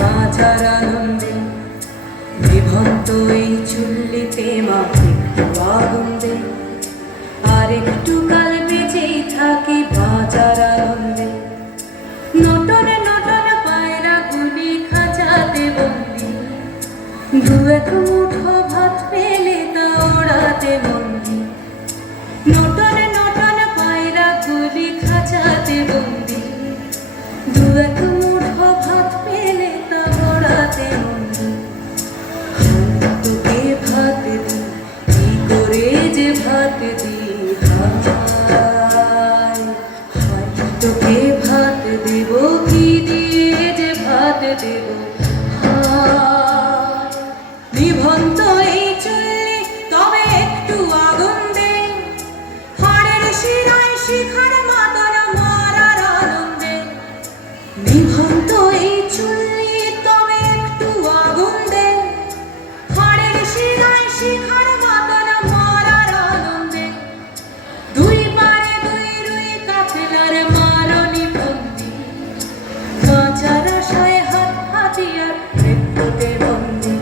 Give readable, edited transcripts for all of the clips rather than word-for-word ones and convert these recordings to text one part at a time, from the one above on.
বাঁচার আনন্দে নিভন্ত এই চুল্লিতে মাখি আগুন দে, আর একটু কাল বেঁচেই থাকি বাঁচার আনন্দে। নটনে নটনে পায়রা গুলি খাঁচাতে বন্দি, দু এক মুঠো ভাত পেলে তা ওড়াতে বন্দি। নটনে নটনে পায়রা গুলি খাঁচাতে বন্দি, দু এক মুঠো ভাত পেলে তা ওড়াতে বন্দি। তোকে ভাত দি, কি করে যে ভাত দি, হায় হায় তোকে ভাত দেব, কি দিয়ে যে ভাত দেব, হায়। নিভন্ত এই চুল্লি তবে একটু আগুন দে, হাড়ের শিরায় শিখার মাতন মারার আনন্দে। নিভন্ত এই চুল্লি তবে একটু আগুন দে, হাড়ের শিরায় শিখার মাতন মারার আনন্দে। দুই পারে দুই রুই কাফেলার মারণি বন্দি, বাঁচার আশায় হাত হাতিয়ার মৃত্যুতে বন্দি।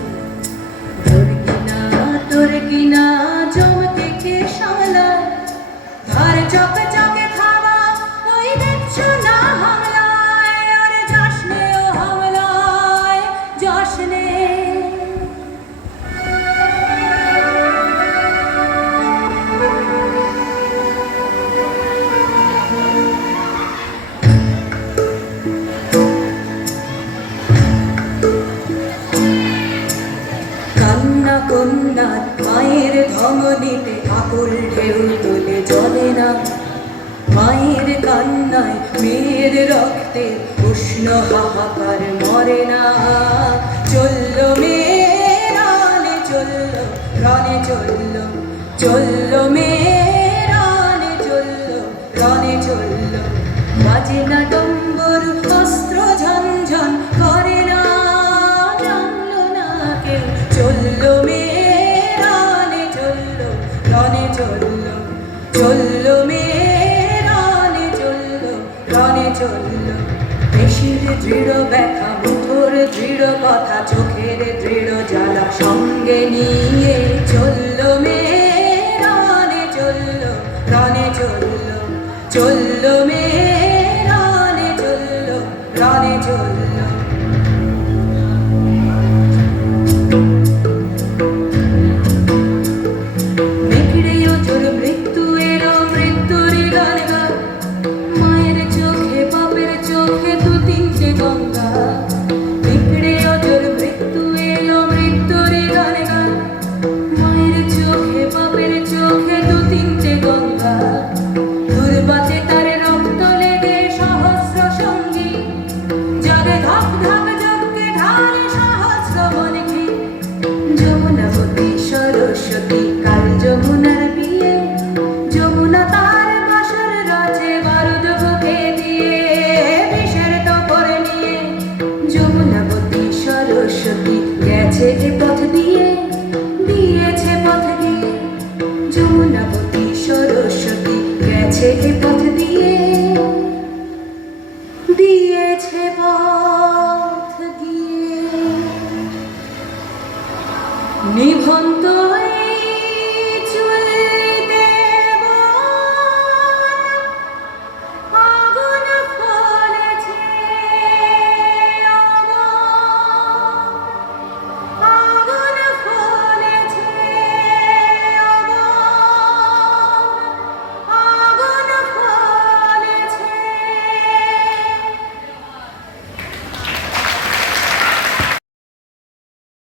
তোর কিনা জমকে কে সামলায়, ধার চকে চকে খাওয়া ওই দেখছ না হামলায়। আরে যাসনে ও হামলায়, যাসনে। কান্না কন্যার মায়ের ধমনীতে আকুল ঢেউ তোলে জ্বলে না, মায়ের কান্নায় মেয়ের রক্তে উষ্ণ হাহাকার মরে না। চলল মেয়ে রানে চলল, রানে চলল, চলল মেয়ে রানে চলল, রানে চলল। বাজে না ডম্বর অস্ত্র ঝনঝন করে না, জানলো না কেউ। চলল মেয়ে রানে চলল, রানে চলল, চলল মেয়ে রানে চলল, রানে চলল। পেশির দৃঢ় ব্যথা, মুঠোর দৃঢ় কথা, চোখের দৃঢ় জ্বালা সঙ্গে নিয়ে চলল মেয়ে রানে চলল, রানে চলল, চলল মেয়ে রানে চলল, রানে চলল। সরস্বতী কাল যমুনার বিয়ে, যমুনা তার বাসর রাজে বারুদ বুকে দিয়ে, বিষের টপর নিয়ে। যমুনাবতী সরস্বতী গেছে এ পথ দিয়ে, দিয়েছে পথ দিয়ে। যমুনাবতী সরস্বতী গেছে এ পথ দিয়ে, দিয়েছে পথ দিয়ে। নিভন্ত